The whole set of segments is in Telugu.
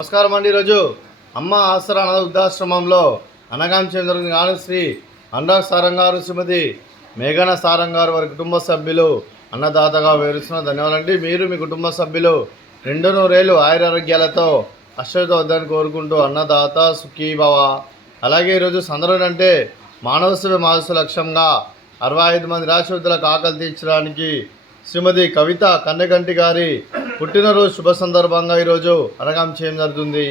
నమస్కారం అండి. ఈరోజు అమ్మ ఆసరా అనాథ వృద్ధాశ్రమంలో అన్నగాం చంద్రుని గాను శ్రీ అనురాగ్ సారంగ్ గారు, శ్రీమతి మేఘన సారంగ్ గారు వారి కుటుంబ సభ్యులు అన్నదాతగా వివరిస్తున్న ధన్యవాదాలండి. మీరు మీ కుటుంబ సభ్యులు 200 ఆయురారోగ్యాలతో అశ్వత వద్దని కోరుకుంటూ అన్నదాత సుఖీభవ. అలాగే ఈరోజు సందర్భం అంటే మానవ సేవ మానసు లక్ష్యంగా 65 మంది రాష్ట్రవృద్ధులకు ఆకలి తీర్చడానికి శ్రీమతి కవిత కన్నెగంటి గారి పుట్టినరోజు శుభ సందర్భంగా ఈరోజు అనగాం చేయడం జరుగుతుంది.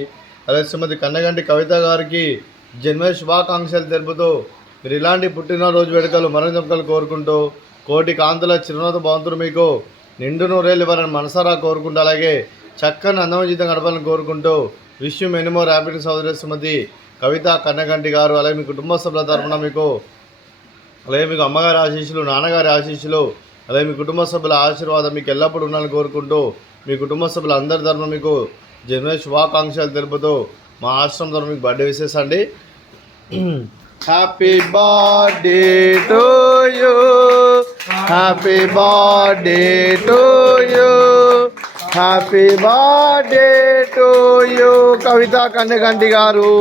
అలాగే శ్రీమతి కన్నెగంటి కవిత గారికి జన్మ శుభాకాంక్షలు తెలుపుతూ మీరు ఇలాంటి పుట్టినరోజు వేడుకలు మరణింపలు కోరుకుంటూ కోటి కాంతుల చిరునవ్వుతో భవంతులు మీకు నిండు నూరేళ్ళు ఇవ్వాలని మనసారా కోరుకుంటూ అలాగే చక్కని అందమైన జీవితం గడపాలని కోరుకుంటూ విష్ మెనీ మోర్ హ్యాపీ సోదరి శ్రీమతి కవిత కన్నెగంటి గారు. అలాగే మీ కుటుంబ సభ్యుల తరఫున మీకు అలాగే మీకు అమ్మగారి ఆశీస్సులు, నాన్నగారి ఆశీస్సులు, అలాగే మీ కుటుంబ సభ్యుల ఆశీర్వాదం మీకు ఎల్లప్పుడూ ఉండాలని కోరుకుంటూ మీ కుటుంబ సభ్యుల అందరి తరఫున మీకు జన్మదిన శుభాకాంక్షలు తెలుపుతూ మా ఆశ్రమం తరఫున మీకు బర్త్డే విషెస్ అండి. Happy birthday to you, happy birthday to you, happy birthday to you Kavitha Kanneganti గారు.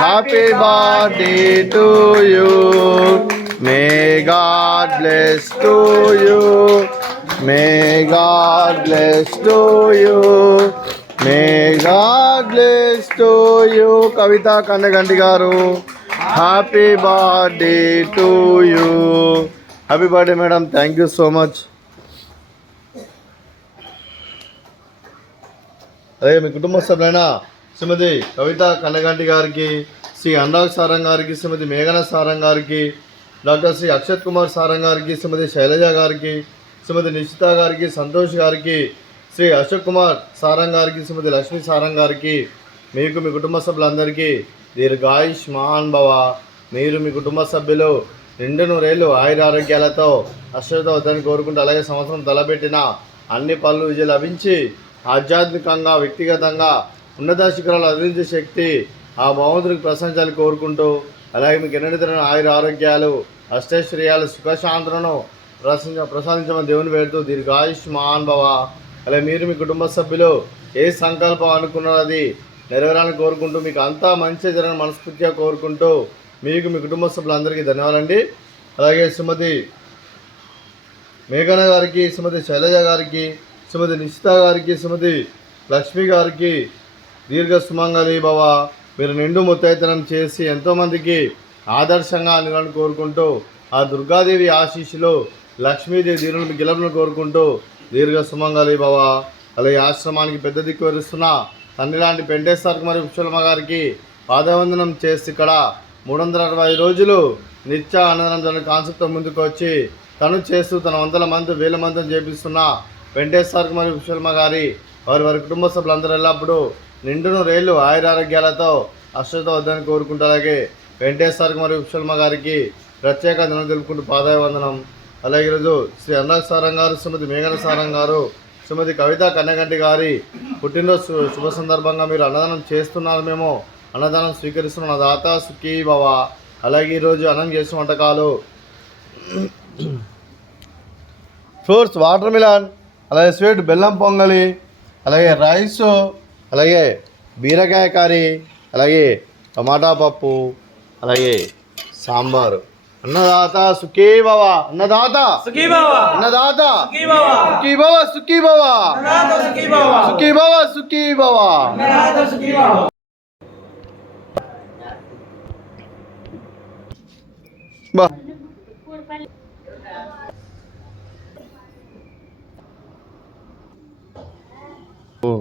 Happy birthday to you. May God bless to you. May God bless to you. May God bless to you. Kavita Kanneganti garu. Happy birthday to you. Happy birthday, madam. Thank you so much. అదే మీ కుటుంబ సభ్యులైన శ్రీమతి కవిత కన్నెగంటి గారికి, శ్రీ అనురాగ్ సారంగ్ గారికి, శ్రీమతి మేఘన సారంగ్ గారికి, డాక్టర్ శ్రీ అక్షత్ కుమార్ సారంగ్ గారికి, శ్రీమతి శైలజ గారికి, శ్రీమతి నిశ్చిత గారికి, సంతోష్ గారికి, శ్రీ అశోక్ కుమార్ సారంగ్ గారికి, శ్రీమతి లక్ష్మీ సారంగ్ గారికి, మీకు మీ కుటుంబ సభ్యులందరికీ దీర్ఘాయుష్మాన్ భవ. మీరు మీ కుటుంబ సభ్యులు 200 ఆయురారోగ్యాలతో అశ్వత వద్దని కోరుకుంటూ అలాగే సంవత్సరం తలపెట్టిన అన్ని పనులు విజయం లభించి ఆధ్యాత్మికంగా వ్యక్తిగతంగా ఉన్నత శిఖరాలు అభివృద్ధి శక్తి ఆ భగవంతుడికి ప్రశంసాలు కోరుకుంటూ అలాగే మీకు ఎన్నడతరమైన ఆయుర ఆరోగ్యాలు, అష్టైశ్వర్యాలు, సుఖశాంతులను ప్రసాదించమని దేవుని వేడుతూ దీర్ఘాయుష్మాన్ భవ. అలాగే మీరు మీ కుటుంబ సభ్యులు ఏ సంకల్పం అనుకున్నారో అది నెరవేరాలని కోరుకుంటూ మీకు అంతా మంచి జరగని మనస్ఫూర్తిగా కోరుకుంటూ మీకు మీ కుటుంబ సభ్యులందరికీ ధన్యవాదాలండి. అలాగే శ్రీమతి మేఘన గారికి, శ్రీమతి శైలజ గారికి, శ్రీమతి నిశ్చిత గారికి, శ్రీమతి లక్ష్మి గారికి దీర్ఘ సుమంగళి భవ. మీరు నిండు ముత్తైతనం చేసి ఎంతోమందికి ఆదర్శంగా నిలవాలని కోరుకుంటూ ఆ దుర్గాదేవి ఆశీస్సులు, లక్ష్మీదేవి దీనులను గెలవలను కోరుకుంటూ దీర్ఘ సుమంగళి భవ. అలాగే ఆశ్రమానికి పెద్ద దిక్కు వరుస్తున్న తండ్రి లాంటి పెంటేశ్వర్ మరియు పుష్పలమ్మ గారికి పాదవందనం చేసి ఇక్కడ 365 రోజులు నిత్య అన్నదానం కాన్సెప్ట్తో ముందుకు వచ్చి తను చేస్తూ తన వందల మంది వేల మందిని చేపిస్తున్న పెంటేశ్వర్ మరియు పుష్పలమ్మ గారి వారి కుటుంబ సభ్యులందరూ ఎల్లప్పుడూ 200 ఆయురారోగ్యాలతో అశ్వత వద్దని కోరుకుంటూ అలాగే వెంకటేశ్వర్ మరియు పుష్పలమ్మ గారికి ప్రత్యేక ధనం తెలుపుకుంటూ పాదాభివందనం. అలాగే ఈరోజు శ్రీ అనురాగ్ సారంగ్ గారు, శ్రీమతి మేఘన సారంగ్ గారు, శ్రీమతి కవిత కన్నెగంటి గారి పుట్టినరోజు శుభ సందర్భంగా మీరు అన్నదానం చేస్తున్నారు. మేము అన్నదానం స్వీకరిస్తున్న దాత సుఖీ భవ. అలాగే ఈరోజు అన్నం చేసిన వంటకాలు ఫ్రూట్స్ వాటర్ మిలన్, అలాగే స్వీట్ బెల్లం పొంగలి, అలాగే రైసు, అలాగే బీరకాయ కర్రీ, అలాగే టమాటా పప్పు, అలాగే సాంబారు. అన్నదాత సుఖీ భవ. అన్నదాత సుఖీ భవ. అన్నదాత సుఖీ భవ. సుఖీ భవ. సుఖీ భవ. సుఖీ భవ. సుఖీ భవ. సుఖీ భవ. బా ఓ